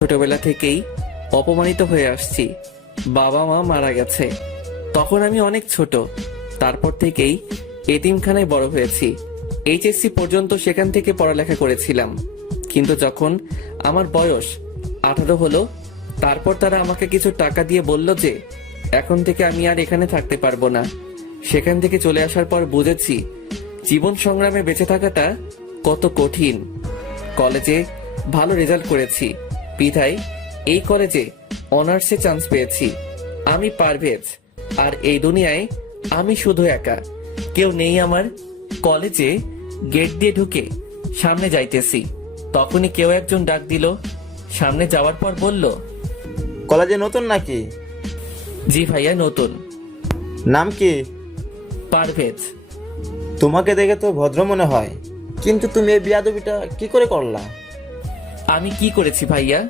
ছোটবেলা থেকেই অপমানিত হয়ে আসছি। বাবা মা মারা গেছে, তখন আমি অনেক ছোট। তারপর থেকেই এতিমখানায় বড় হয়েছি। এইচএসসি পর্যন্ত সেখান থেকে পড়ালেখা করেছিলাম। কিন্তু যখন আমার বয়স 18 হলো, তারপর তারা আমাকে কিছু টাকা দিয়ে বলল যে এখন থেকে আমি আর এখানে থাকতে পারবো না। সেখান থেকে চলে আসার পর বুঝেছি জীবন সংগ্রামে বেঁচে থাকাটা কত কঠিন। কলেজে ভালো রেজাল্ট করেছি বিধায় এই কলেজে অনার্সে চান্স পেয়েছি। আমি পারভেজ, আর এই দুনিয়ায় আমি শুধু একা, কেউ নেই আমার। কলেজে গেট দিয়ে ঢুকে সামনে যাইতেছি, তখনই কেউ একজন ডাক দিল। সামনে যাওয়ার পর বলল, কলেজে নতুন নাকি? জি ভাইয়া, নতুন। নাম কি? পারভেজ। তোমাকে দেখে তো ভদ্র মনে হয়, কিন্তু তুমি এই বিয়াদবিটা কি করে করলা? আমি কি করেছি ভাইয়া?